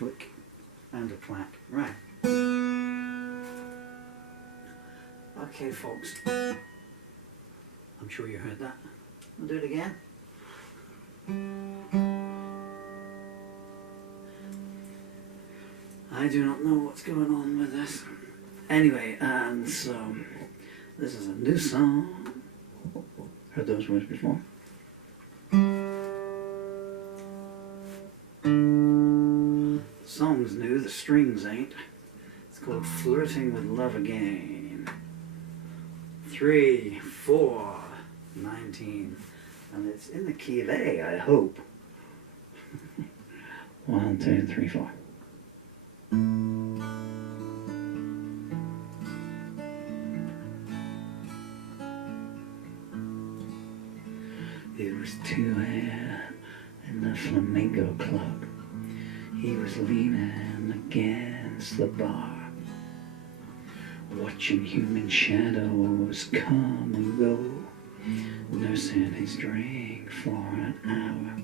click, and a clack. Right. Okay, folks. I'm sure you heard that. I'll do it again. I do not know what's going on with this. Anyway, and so this is a new song. Heard those words before? The song's new, the strings ain't. It's called Flirting With Love Again. 3, 4, 19. And it's in the key of A, I hope. 1, 2, 3, 4. It was 2 a.m. in the Flamingo Club. He was leaning against the bar, watching human shadows come and go, nursing his drink for an hour.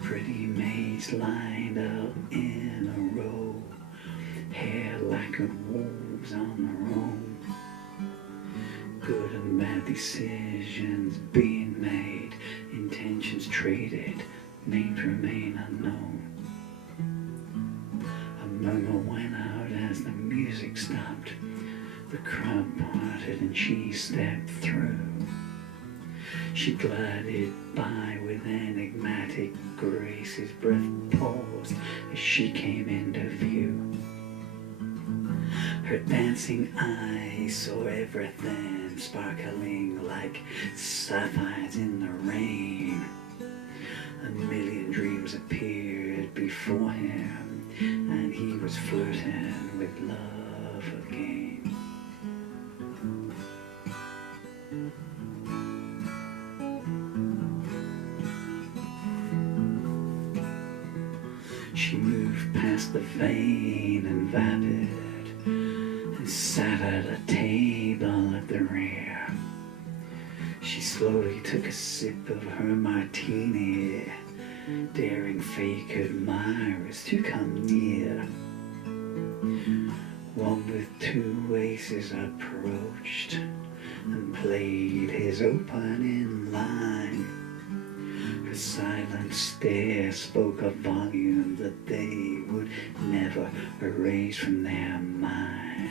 Pretty maids lined up in a row, hair lacquered wolves on their own. Good and bad decisions being made, intentions traded, names remain unknown. A murmur went out as the music stopped. The crowd parted and she stepped through. She glided by with enigmatic grace. His breath paused as she came into view. Her dancing eyes saw everything, sparkling like sapphires in the rain. A million dreams appeared before him, and he was flirting with love again. She moved past the vain and vapid and sat at a table at the rear. She slowly took a sip of her martini, daring fake admirers to come near. One with 2 aces approached and played his opening line. Her silent stare spoke a volume that they would never erase from their mind.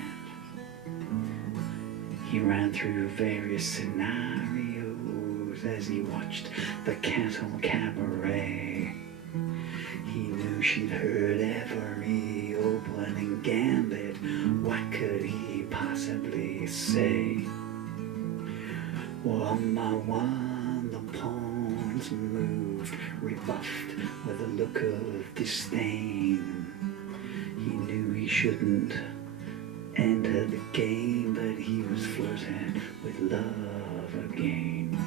He ran through various scenarios as he watched the Cattle Cabaret. He knew she'd heard every opening gambit. What could he possibly say? One by one the pawns moved, rebuffed with a look of disdain. He knew he shouldn't enter the game, but he was flirting with love again.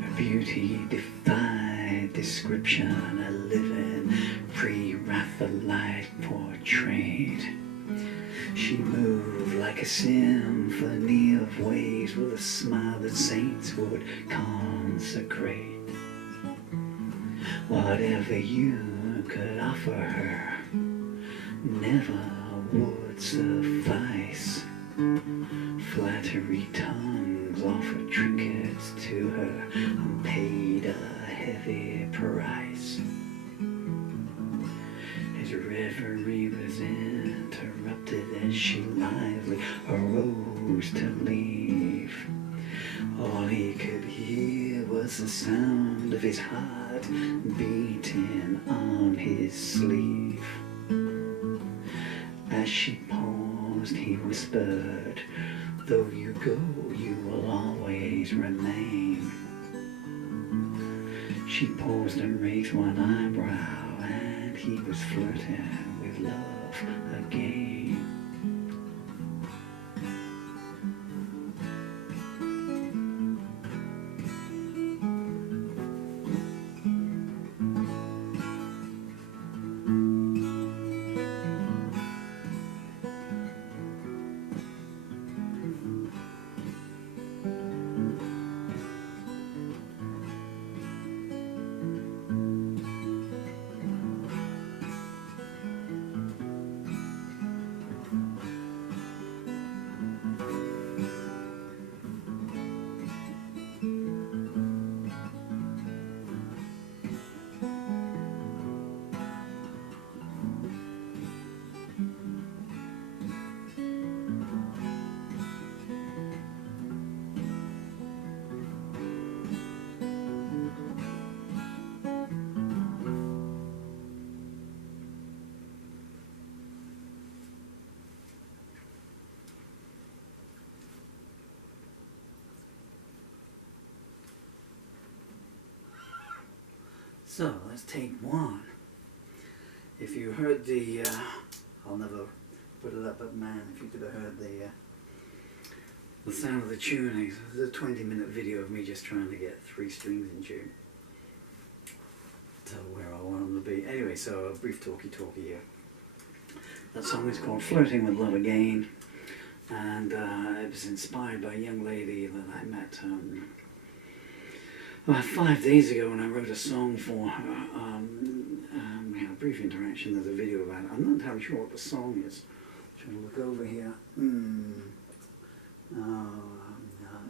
Her beauty defied description, a living pre-Raphaelite portrait. She moved like a symphony of waves with a smile that saints would consecrate. Whatever you could offer her never would suffice. Flattery tongues offered trinkets to her and paid a heavy price. His reverie was interrupted as she lively arose to leave. All he could hear was the sound of his heart beating on his sleeve. As she paused, he whispered, "Though you go, you will always remain." She paused and raised one eyebrow, and he was flirting with love again. So let's take one. If you heard the, I'll never put it up, but man, if you could have heard the sound of the tuning. There's a 20-minute video of me just trying to get 3 strings in tune to where I want them to be. Anyway, so a brief talkie here. That song is called Flirting With Love Again, and it was inspired by a young lady that I met about 5 days ago when I wrote a song for her. We had a brief interaction. There's a video about it. I'm not entirely sure what the song is. I'm trying to look over here. No,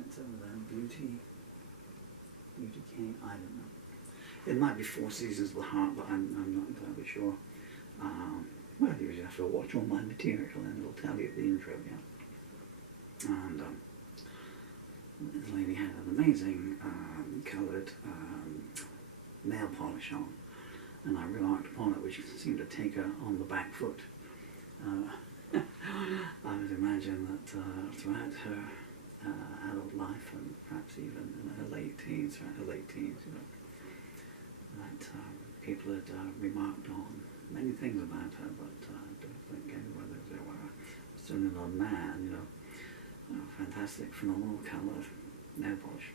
it's over there. Beauty King. I don't know. It might be 4 Seasons of the Heart, but I'm not entirely sure. Well, you just have to watch all my material and it'll tell you at the intro, yeah. And this lady had an amazing coloured nail polish on, and I remarked upon it, which seemed to take her on the back foot. I would imagine that throughout her adult life, and perhaps even in her late teens, you know, that people had remarked on many things about her, but I don't think whether they were certainly not a man, you know. Fantastic, phenomenal colour, nail polish.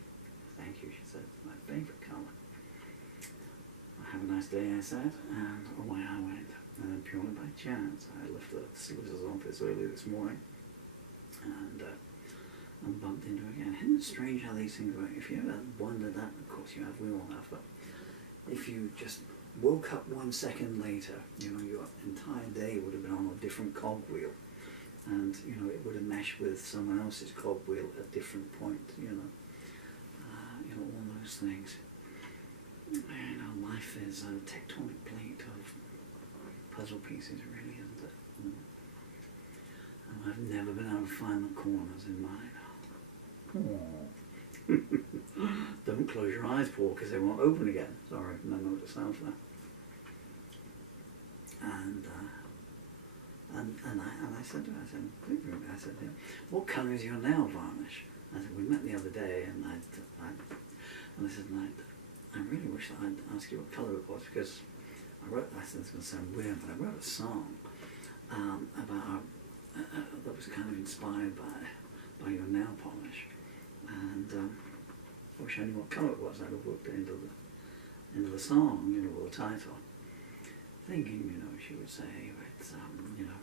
Thank you, she said. My favourite colour. Have a nice day, I said, and away I went. And then purely by chance, I left the solicitor's office early this morning, and bumped into her again. Isn't it strange how these things work? If you ever wondered that, of course you have, we all have, but if you just woke up 1 second later, you know, your entire day would have been on a different cogwheel, and you know, it would have meshed with someone else's cogwheel at a different point, you know, all those things. You know, life is a tectonic plate of puzzle pieces, really, isn't it? And I've never been able to find the corners in mine. Don't close your eyes, Paul, because they won't open again. Sorry, memo to self there. And I said to her, I said, yeah, what colour is your nail varnish? I said, we met the other day, and I said, I really wish that I'd ask you what colour it was, because I said it's going to sound weird, but I wrote a song about that was kind of inspired by your nail polish, and I wish I knew what colour it was. I'd have worked it into the song, you know, or the title, thinking, you know, she would say it's you know,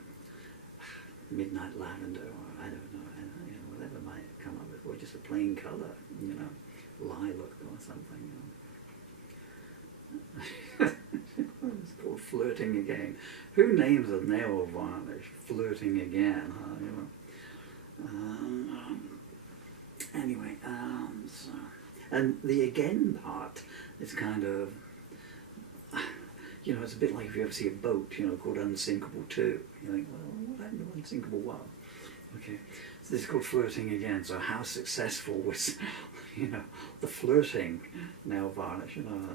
midnight lavender, or I don't know, you know, whatever might come up with, or just a plain colour, you know, lilac or something, you know. It's called Flirting Again. Who names a nail varnish Flirting Again, huh, you know? Anyway, so, and the again part is kind of, you know, it's a bit like if you ever see a boat, you know, called Unsinkable 2. You think, well, what happened to Unsinkable 1? Okay, so this is called Flirting Again. So how successful was, you know, the flirting nail varnish, you know?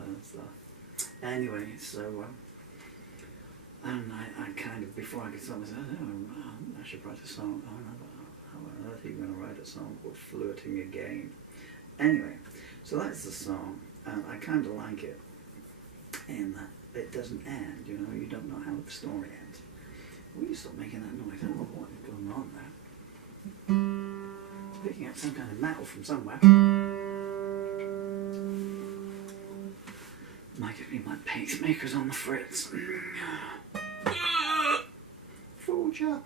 Anyway, so and I kind of, before I could start, I said, I should write a song. How on earth are you going to write a song called Flirting Again? Anyway, so that's the song, and I kind of like it in that it doesn't end, you know, you don't know how the story ends. Will you stop making that noise? I don't know what is going on there. Picking up some kind of metal from somewhere. Might have been my pacemakers on the fritz. Fooled ya.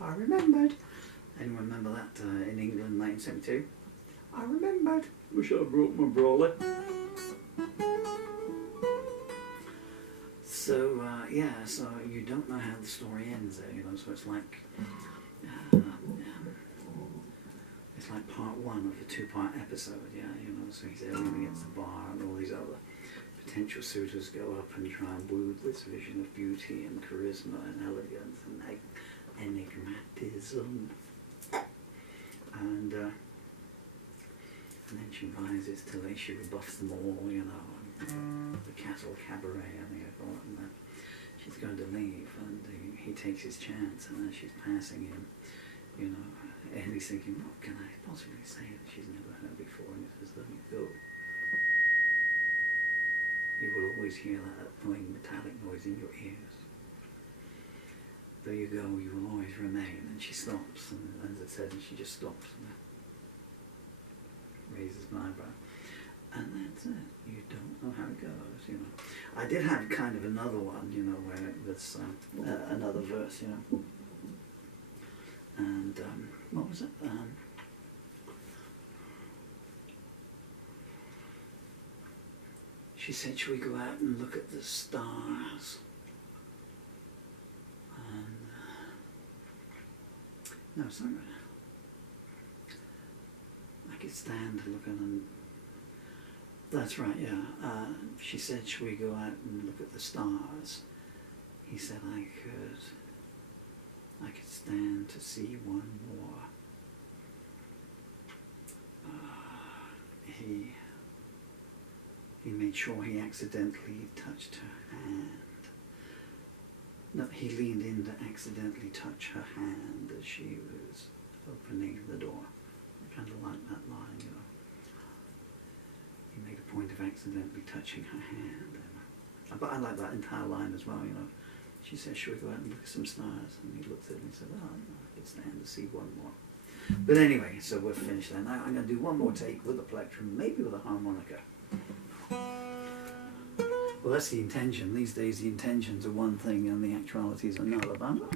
I remembered. Anyone remember that in England 1972? I remembered. Wish I brought my brawler. So, yeah, so you don't know how the story ends there, you know, so it's like part 1 of a 2-part episode, yeah, you know, so he's there against the bar and all these other potential suitors go up and try and woo this vision of beauty and charisma and elegance and enigmatism. And then she rises till she rebuffs them all, you know, the Castle Cabaret, I think I call it, and she's going to leave, and he takes his chance, and as she's passing him, you know, and he's thinking, what can I possibly say that she's never heard before, and he says, let me go. you will always hear that annoying metallic noise in your ears. Though you go, you will always remain. And she stops, and as it says, she just stops and raises an eyebrow. And that's it. You don't know how it goes, you know. I did have kind of another one, you know, where it was another verse, you know. And what was it? She said, "Shall we go out and look at the stars?" And no, it's not right. I could stand to look at them. That's right, yeah. She said, "Shall we go out and look at the stars?" He said, I could stand to see one more. He made sure he accidentally touched her hand. No, he leaned in to accidentally touch her hand as she was opening the door. I kind of like that line, you know. He made a point of accidentally touching her hand. But I like that entire line as well, you know. She said, "Shall we go out and look at some stars?" And he looked at it and said, "Oh, no, I could stand to see one more." But anyway, so we're finished there. Now I'm going to do one more take with a plectrum, maybe with a harmonica. Well, that's the intention. These days the intentions are one thing and the actuality is another. But